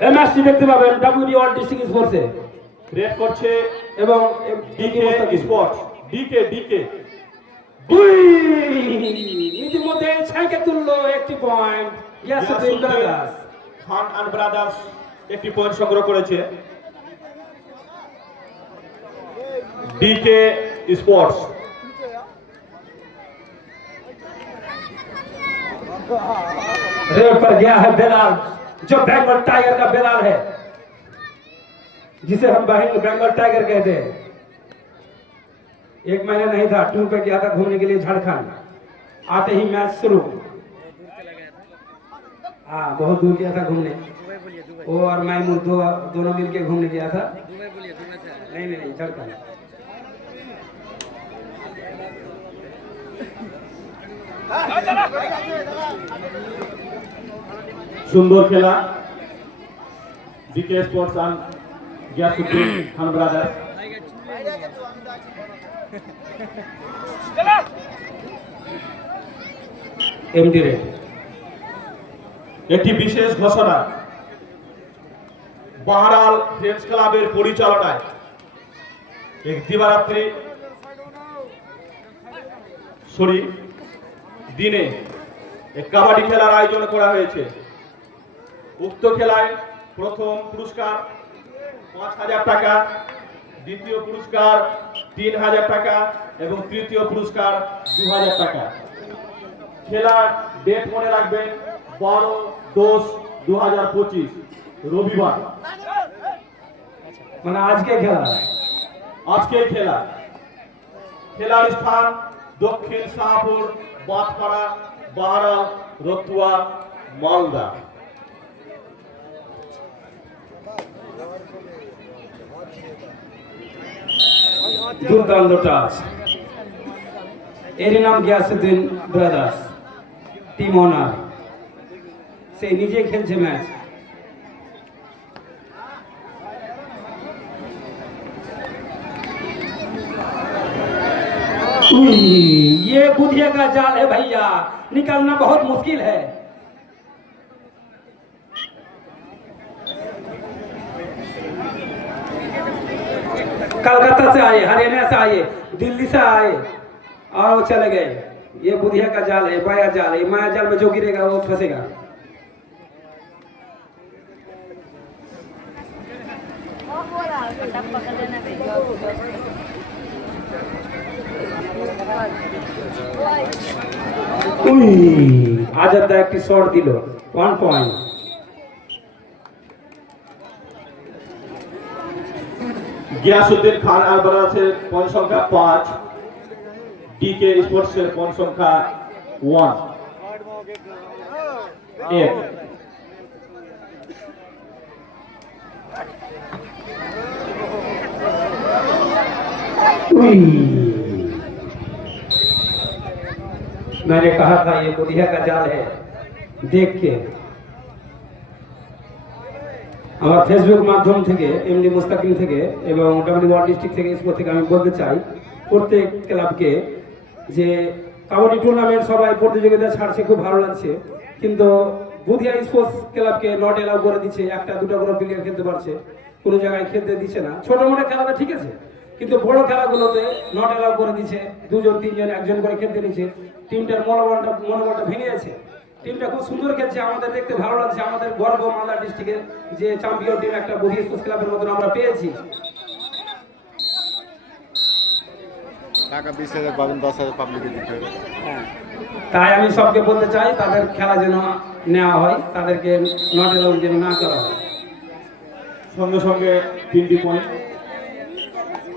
এই ম্যাচটি দেখতে পাবেন ডাব্লিউবি ওয়ার্ল্ড ডিস্ট্রিক্ট স্পোর্টসে রেড করছে এবং ডিকে স্পোর্টস ডিকে ডিকে ইতিমধ্যে ছাইকে তুললো একটি point Giasuddin brothers Khan and brothers একটি পয়েন্ট সংগ্রহ করেছে ডিকে স্পোর্টস रेड पर गया है बेलाल जो बंगाल टाइगर का बेलाल है, जिसे हम बंगाल टाइगर कहते हैं। एक महीना नहीं था, टूर पे गया था घूमने के लिए झारखंड। आते ही मैच शुरू। हाँ बहुत दूर गया था घूमने। वो और मैं दो, दोनों मिल के घूमने गया था। नहीं नहीं नहीं झारखंड সুন্দর খেলা। DK sports Giasuddin Khan brothers. একটি বিশেষ ঘোষণা। বাহারাল ফ্রেন্স ক্লাবের পরিচালনায় এক দিবারাত্রি সরি দিনে এক কাবাডি খেলার আয়োজন করা হয়েছে। উক্ত খেলায় প্রথম পুরস্কার পাঁচ হাজার টাকা দ্বিতীয় পুরস্কার তিন হাজার টাকা এবং তৃতীয় পুরস্কার দু হাজার টাকা। খেলার ডেট মনে রাখবেন বারো দশ দু হাজার পঁচিশ রবিবার। মানে আজকে খেলা? আজকে খেলা। খেলার স্থান দক্ষিণ শাহপুর বাঁধপাড়া বাহারা রতুয়া মালদা। দুর্দান্ত টাচ এরই নাম গিয়াসুদ্দিন ব্রাদার্স টিম ওনার সে নিজে খেলছে ম্যাচ ये बुढ़िया का जाल है भैया निकालना बहुत मुश्किल है कलकत्ता से आए हरियाणा से आए दिल्ली से आए और वो चले गए ये बुधिया का जाल है माया जाल है माया जाल में जो गिरेगा वो फंसेगा উই আজাদ দা একটি শট দিল ওয়ান পয়েন্ট গিয়াসুদ্দিন খান আর ব্রাদার্সের পয়েন্ট সংখ্যা পাঁচ ডিকে স্পোর্টসের পয়েন্ট সংখ্যা ওয়ান এক उई। मैंने कहा था ये बुढ़िया का जाल है देख के আমার ফেসবুক মাধ্যম থেকে এমডি মুস্তাকিম থেকে এবং ডাব্লিউ ওয়ার্ড ডিস্ট্রিক্ট থেকে স্পোর্ট থেকে আমি বলতে চাই, প্রত্যেক ক্লাবকে যে কাবাডি টুর্নামেন্ট সবাই প্রতিযোগিতা ছাড়ছে, খুব ভালো লাগছে। কিন্তু বুধিয়া স্পোর্টস ক্লাবকে নট এলাও করে দিচ্ছে, একটা, দুটো করে প্লেয়ার খেলতে পারছে, কোনো জায়গায় খেলতে দিচ্ছে না। ছোট মোটো খেলাটা ঠিক আছে, কিন্তু বড় খেলাগুলোতে নট এলাও করে দিচ্ছে, দুজন, তিনজন, একজন করে খেলতে নিচ্ছে টিমটার মনোবলটা মনোবলটা ভেঙে যাচ্ছে। টিমটা খুব সুন্দর খেলছে আমাদের দেখতে ভালো লাগছে আমাদের গর্ব মালদা ডিস্ট্রিক্টের যে চ্যাম্পিয়ন টিম একটা বুধি স্পোর্টস ক্লাবের মতন আমরা পেয়েছি। টাকা বিশ হাজার পাবেন দশ হাজার পাবলিকে দিতে হবে। তাই আমি সবকে বলতে চাই তাদের খেলা যেন নেওয়া হয় তাদেরকে নট এলাউ যেন না করা হয়। সঙ্গে সঙ্গে তিনটি পয়েন্ট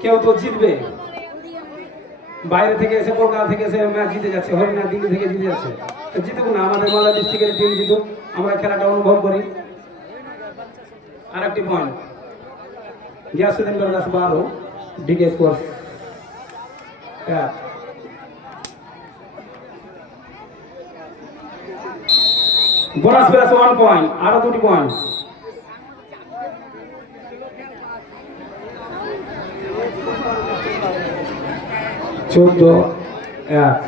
কেউ তো জিতবে। বাইরে থেকে এসে কলকাতা থেকে এসে ম্যাচ জিতে যাচ্ছে হরিণা দিল্লি থেকে জিতে যাচ্ছে। জিতুক না, আমাদের মালদা ডিস্ট্রিক্টের টিম জিতুক, আমরা খেলাটা অনুভব করি। আর একটি পয়েন্ট গিয়াসুদ্দিন বরদাস বারো DK sports bonus plus one point আরও দুটি পয়েন্ট চোদ্দ, এক।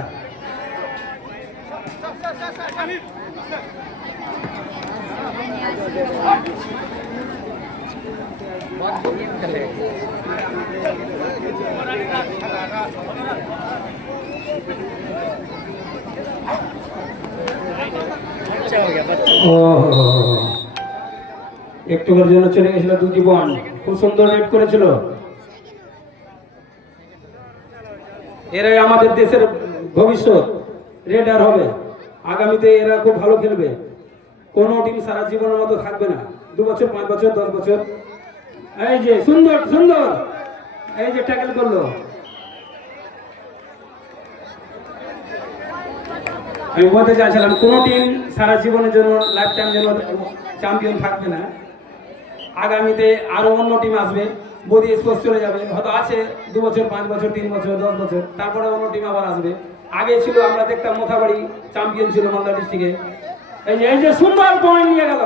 একটু করে জন্য চলে গেছিল দুটি বন খুব সুন্দর রেড করেছিল। এরাই আমাদের দেশের ভবিষ্যৎ। রেডার হবে। আগামীতে এরা খুব ভালো খেলবে। কোনো টিম সারা জীবনের মতো থাকবে না। দু বছর, পাঁচ বছর, দশ বছর। এই যে, সুন্দর সুন্দর। এই যে ট্যাকেল করল। আমি বলতে চাইছিলাম, কোনো টিম সারা জীবনের জন্য লাইফ টাইম যেন চ্যাম্পিয়ন থাকবে না। আগামীতে আরও অন্য টিম আসবে। বদি স্পোর্টস চলে যাবে। হয়তো আছে দু বছর, পাঁচ বছর, তিন বছর, দশ বছর। তারপরে অন্য টিম আবার আসবে। আগে ছিল, আমরা দেখতাম মোথাবাড়ি চ্যাম্পিয়ন ছিল মালদা ডিস্ট্রিক্টে এই যে এই যে সুন্দর পয়েন্ট নিয়ে গেল।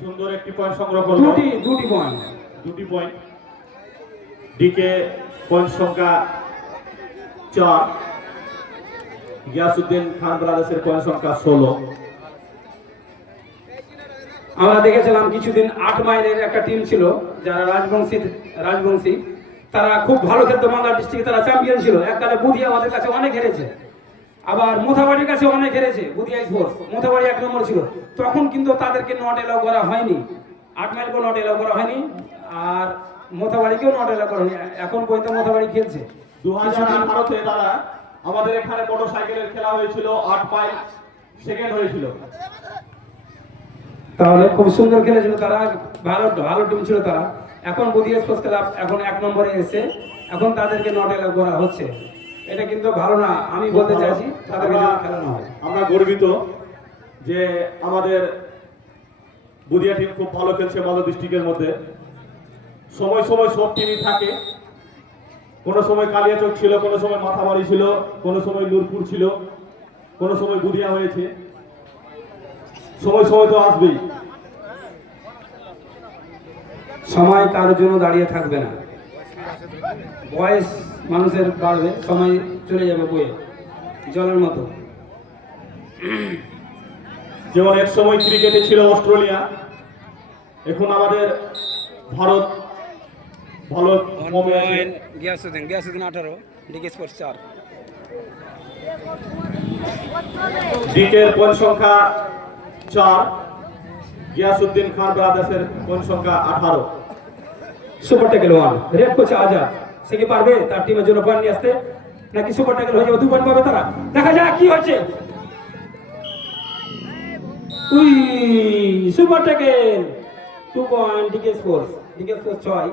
সুন্দর একটি পয়েন্ট সংগ্রহ করল। দুটি দুটি পয়েন্ট দুটি পয়েন্ট ডিকে পয়েন্ট সংখ্যা চার। গিয়াসুদ্দিন খান ব্রাদার্সের পয়েন্ট সংখ্যা ষোলো। আমরা দেখেছিলাম কিছুদিন আট মাইলের একটা টিম ছিল যারা রাজবংশী রাজবংশী তারা খুব ভালো খেলতো মালদা ডিস্ট্রিক্টে তারা চ্যাম্পিয়ন ছিল। এককালে বুধি আমাদের কাছে অনেক হেরেছে। আবার মোথাবাড়ির কাছে অনেক হেরেছে বুধিয়া স্পোর্টস মোথাবাড়ি এক নম্বর ছিল। তখন কিন্তু তাদেরকে নট এলাও করা হয়নি। আট মাইলকেও নট এলাও করা হয়নি আর মোথাবাড়িকেও নট এলাও করা হয়নি। এখন পর্যন্ত মোথাবাড়ি খেলছে। দু হাজার আঠারোতে তারা আমাদের এখানে মোটর সাইকেলের খেলা হয়েছিল আট পাইল সেকেন্ড হয়েছিল। তাহলে খুব সুন্দর খেলেছিল তারা ভালো ভালো টিম ছিল তারা। এখন বুধিয়া স্পোর্টস ক্লাব এখন এক নম্বরে এসে এখন তাদেরকে নট এলাও করা হচ্ছে। এটা কিন্তু ভালো না। আমি বলতে চাইছি হয়। আমরা গর্বিত যে আমাদের বুদিয়া টিম খুব ভালো খেলছে মালদা ডিস্ট্রিক্টের মধ্যে। সময় সময় সব টিমই থাকে। কোনো সময় কালিয়াচক ছিল কোনো সময় মাথাবাড়ি ছিল কোনো সময় নূরপুর ছিল কোনো সময় বুদিয়া হয়েছে। সময় সময় তো আসবেই। সময় কারোর জন্য দাঁড়িয়ে থাকবে না। বয়স মানুষের বাড়বে সময় চলে যাবে বয়ে জলের মতো। যেমন এক সময় ক্রিকেটে ছিল অস্ট্রেলিয়া এখন আমাদের ভারত ভালো। গিয়াসুদ্দিন গিয়াসুদ্দিন আঠারো ডিকে স্পোর্টস চার। ডিকের পয়েন্ট সংখ্যা চার? গিয়াসুদ্দিন খান ব্রাদার্সের পয়েন্ট সংখ্যা আঠারো? Super tackle one raid coach Azad সে কি পারবে? তার টিমের জন্য পয়েন্ট নিয়ে আসতে? নাকি সুপার ট্যাকেল হয়ে যাবে? দু পয়েন্ট পাবে তারা। দেখা যাক কি হচ্ছে। We super two point DK DK sports ছয়।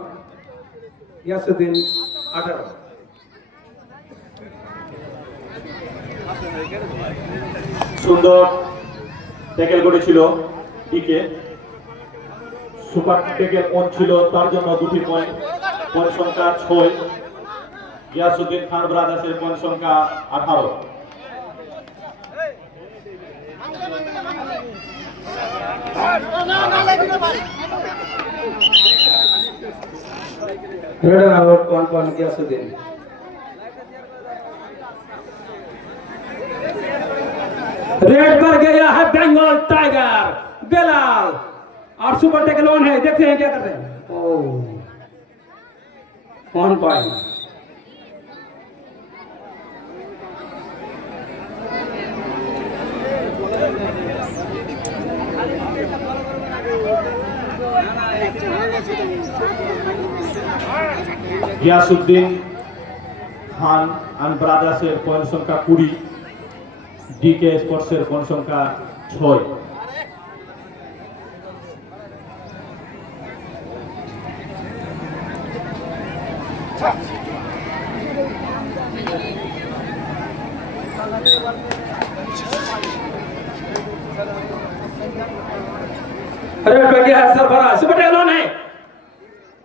ইয়াসুদ্দিন, আঠারো। সুন্দর ট্যাকেল করেছিল ডিকে সুপার ট্যাকেল অন ছিল, তার জন্য দুটি পয়েন্ট পয়েন্ট সংখ্যা ছয় গিয়াসুদ্দিন খান ব্রাদার্সের পয়েন্ট সংখ্যা আঠারো raid out one point Giasuddin raid पर गया है बंगाल टाइगर बेलाल और सुपर टैकल ऑन है देखते हैं क्या कर रहे हैं গ্রহণ করেন গিয়াসুদ্দিন খান অ্যান্ড ব্রাদার্সের পয়েন্ট সংখ্যা কুড়ি ডি কে স্পোর্টসের পয়েন্ট সংখ্যা ছয়।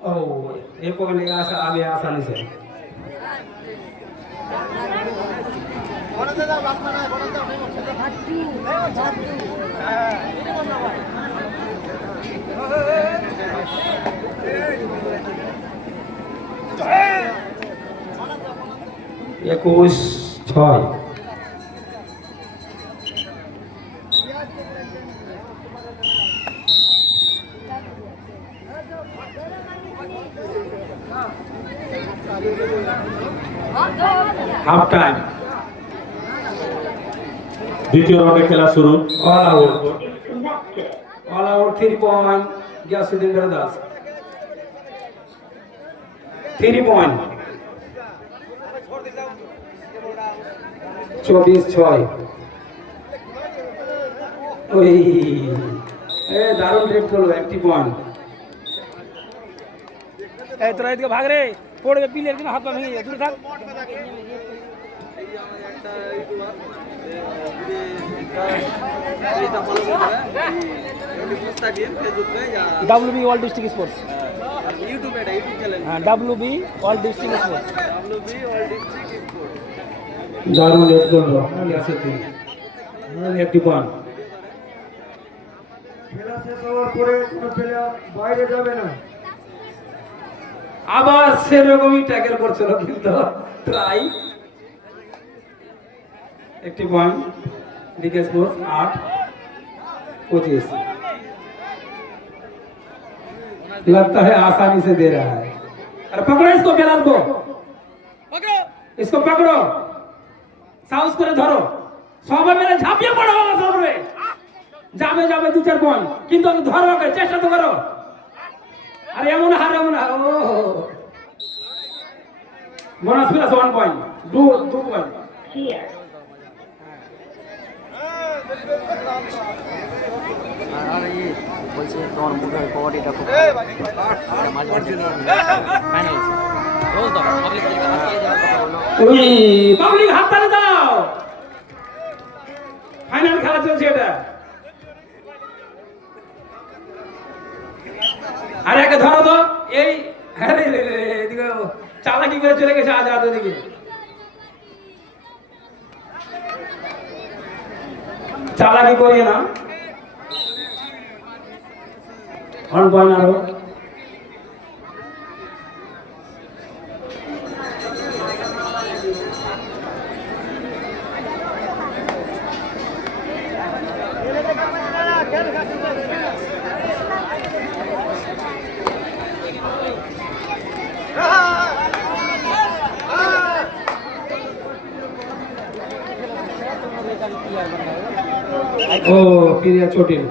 ओह ये पकड़ लेगा आसा आगे आसानी से একুশ ছয় হাফ টাইম দ্বিতীয় রাউন্ডে খেলা শুরু। All out all out three point Giasuddin Das three point চব্বিশ ছয় ওই এ দারুণ ট্রিপ করল একটি পয়েন্ট এই তোরা এদিকে ভাগ রে পড়বে পিলের কিনা হাত পা ভেঙে যাবে দূরে থাক W B world district sports হ্যাঁ W B world district sports দারুণ রেট করল গিয়াসুদ্দিন একটি পয়েন্ট খেলা শেষ হওয়ার পরে কোনো প্লেয়ার বাইরে যাবে না আবার সেরকমই ট্যাকেল করছিল কিন্তু প্রায়। একটি পয়েন্ট দিকেশ বোস আট পঁচিশ। लगता है आसानी से दे रहा है अरे पकड़ो इसको बेलाल को पकड़ो इसको पकड़ो সাহস করে ধরো। সবাই মিলে ঝাঁপিয়ে পড়ো আমার সবরে যাবে যাবে দু চার কোন কিন্তু আমি ধরো চেষ্টা তো করো। আরে এমন হার এমন হার ও। বোনাস প্লাস ওয়ান পয়েন্ট দু দু পয়েন্ট আর এই বলছে তোমার মুখের কোয়ালিটিটা খুব মাঝে মাঝে ফাইনাল রোজ দাও। পাবলিক হাত পাবলিক তালি দাও ফাইনাল খেলা চলছে এটা। আর একে ধরো তো। এই চালাকি করে চলে গেছে, আজ আজাদ ওদিকে চালাকি করিয়ে না। পয়েন্ট আরও। ও প্রিয়া চটিল